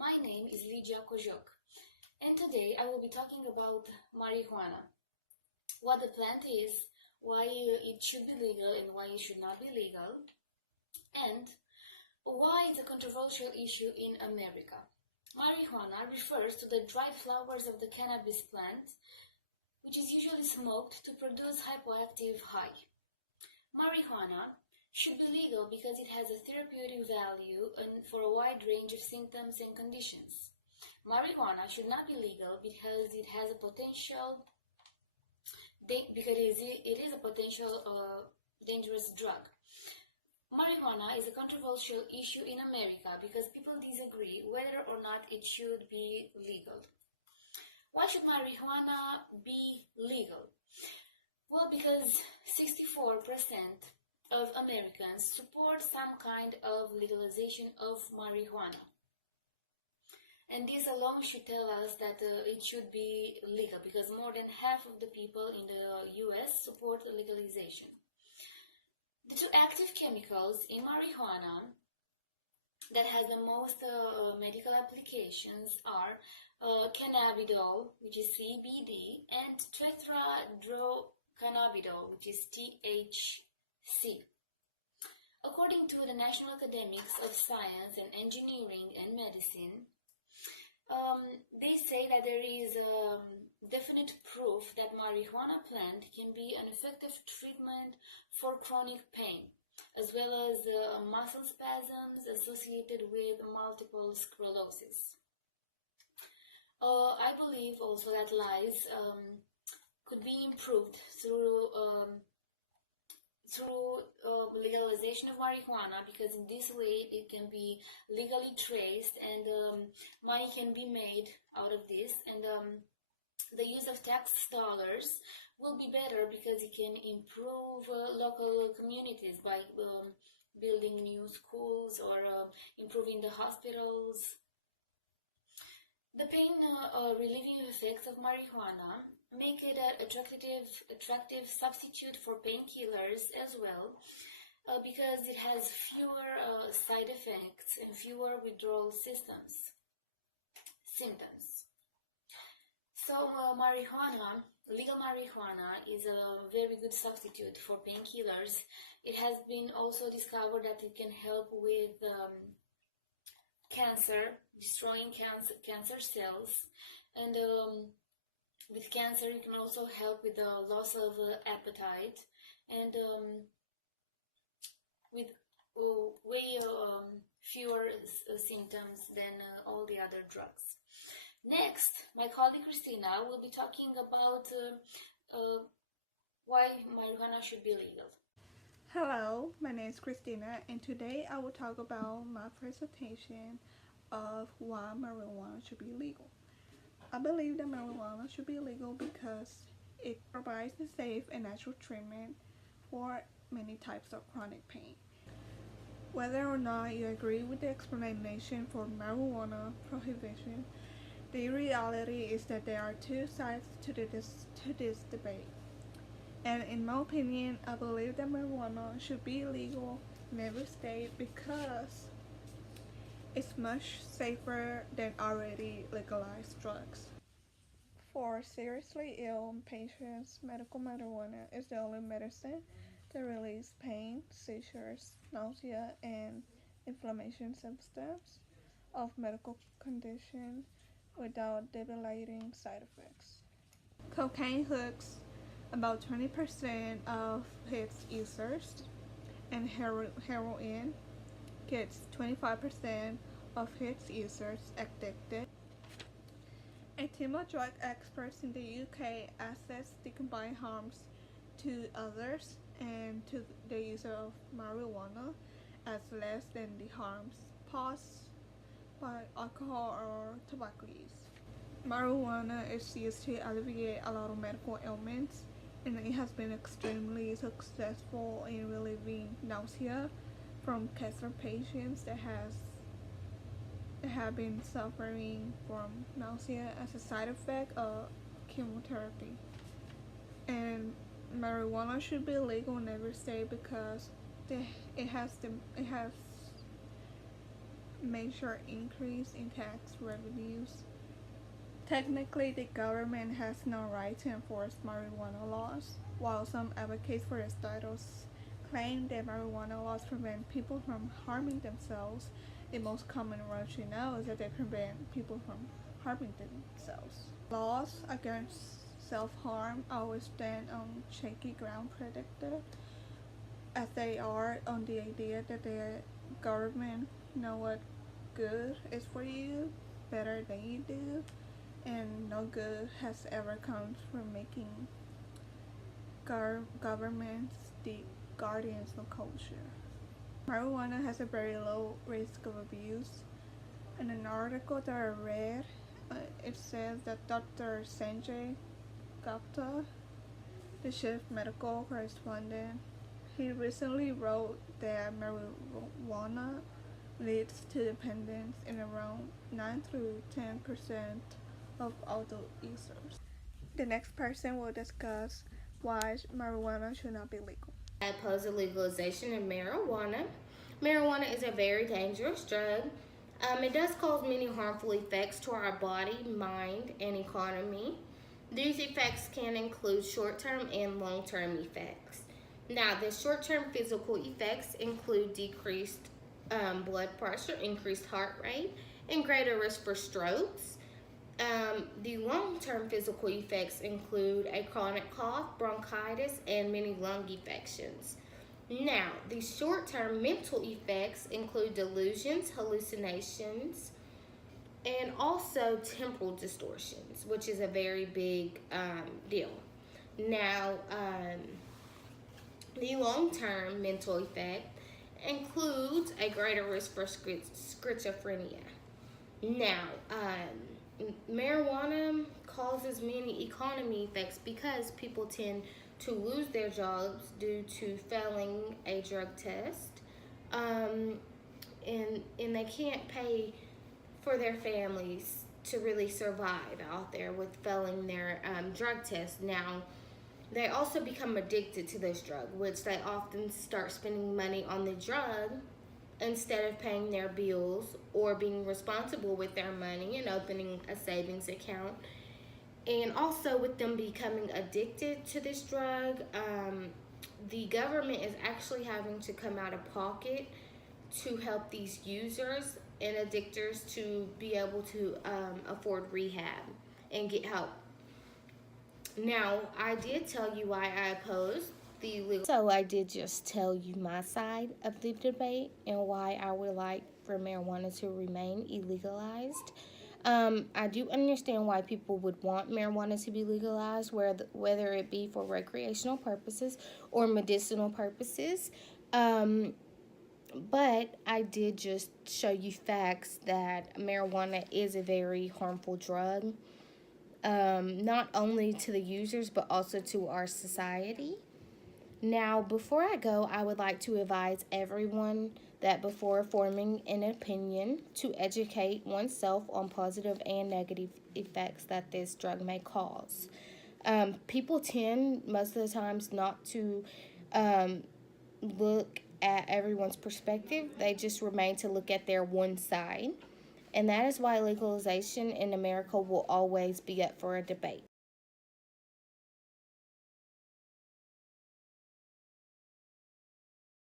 My name is Lidia Kojok, and today I will be talking about marijuana, what the plant is, why it should be legal and why it should not be legal, and why it's a controversial issue in America. Marijuana refers to the dry flowers of the cannabis plant, which is usually smoked to produce hypoactive high. Marijuana should be legal because it has a therapeutic value and for a wide range of symptoms and conditions. Marijuana should not be legal because it has a potential dangerous drug. Marijuana is a controversial issue in America because people disagree whether or not it should be legal. Why should marijuana be legal? Well, because 64% of Americans support some kind of legalization of marijuana. And this alone should tell us that it should be legal because more than half of the people in the US support legalization. The two active chemicals in marijuana that has the most medical applications are cannabidiol, which is CBD, and tetrahydrocannabinol, which is THC. According to the National Academies of Science and Engineering and Medicine, they say that there is definite proof that marijuana plant can be an effective treatment for chronic pain, as well as muscle spasms associated with multiple sclerosis. I believe also that lives could be improved through legalization of marijuana, because in this way it can be legally traced and money can be made out of this, and the use of tax dollars will be better because it can improve local communities by building new schools or improving the hospitals. The pain relieving effects of marijuana make it an attractive substitute for painkillers as well, because it has fewer side effects and fewer withdrawal symptoms. So legal marijuana is a very good substitute for painkillers. It has been also discovered that it can help with cancer, destroying cancer cells, and with cancer it can also help with the loss of appetite, and with way fewer symptoms than all the other drugs. Next, my colleague Christina will be talking about why marijuana should be legal. Hello, my name is Christina, and today I will talk about my presentation of why marijuana should be legal. I believe that marijuana should be legal because it provides a safe and natural treatment for many types of chronic pain. Whether or not you agree with the explanation for marijuana prohibition, the reality is that there are two sides to this debate. And in my opinion, I believe that marijuana should be legal in every state because it's much safer than already legalized drugs. For seriously ill patients, medical marijuana is the only medicine that relieves pain, seizures, nausea, and inflammation symptoms of medical conditions without debilitating side effects. Cocaine hooks about 20% of its users, and heroin gets 25% of its users addicted. A team of drug experts in the UK assessed the combined harms to others and to the user of marijuana as less than the harms caused by alcohol or tobacco use. Marijuana is used to alleviate a lot of medical ailments, and it has been extremely successful in relieving nausea from cancer patients that have been suffering from nausea as a side effect of chemotherapy. And marijuana should be legal in every state because it has major increase in tax revenues. Technically, the government has no right to enforce marijuana laws, while some advocates for the status claim that marijuana laws prevent people from harming themselves. The most common approach we know is that they prevent people from harming themselves. Laws against self-harm always stand on shaky ground predicted, as they are on the idea that the government know what good is for you better than you do, and no good has ever come from making governments the guardians of culture. Marijuana has a very low risk of abuse. In an article that I read, it says that Dr. Sanjay Gupta, the chief medical correspondent, he recently wrote that marijuana leads to dependence in around 9 to 10% of adult users. The next person will discuss why marijuana should not be legal. I oppose the legalization of marijuana. Marijuana is a very dangerous drug. It does cause many harmful effects to our body, mind, and economy. These effects can include short-term and long-term effects. Now, the short-term physical effects include decreased blood pressure, increased heart rate, and greater risk for strokes. The long-term physical effects include a chronic cough, bronchitis, and many lung infections. Now, the short-term mental effects include delusions, hallucinations, and also temporal distortions, which is a very big deal. Now, the long-term mental effect includes a greater risk for schizophrenia. Now, marijuana causes many economy effects because people tend to lose their jobs due to failing a drug test, and they can't pay for their families to really survive out there with failing their drug test. Now, they also become addicted to this drug, which they often start spending money on the drug instead of paying their bills or being responsible with their money and opening a savings account. And also, with them becoming addicted to this drug, the government is actually having to come out of pocket to help these users and addictors to be able to afford rehab and get help. Now, I did tell you why I oppose the legal. So I did just tell you my side of the debate and why I would like for marijuana to remain illegalized. I do understand why people would want marijuana to be legalized, whether it be for recreational purposes or medicinal purposes. But I did just show you facts that marijuana is a very harmful drug, not only to the users but also to our society. Now, before I go, I would like to advise everyone that before forming an opinion, to educate oneself on positive and negative effects that this drug may cause. People tend, most of the times, not to look at everyone's perspective. They just remain to look at their one side. And that is why legalization in America will always be up for a debate.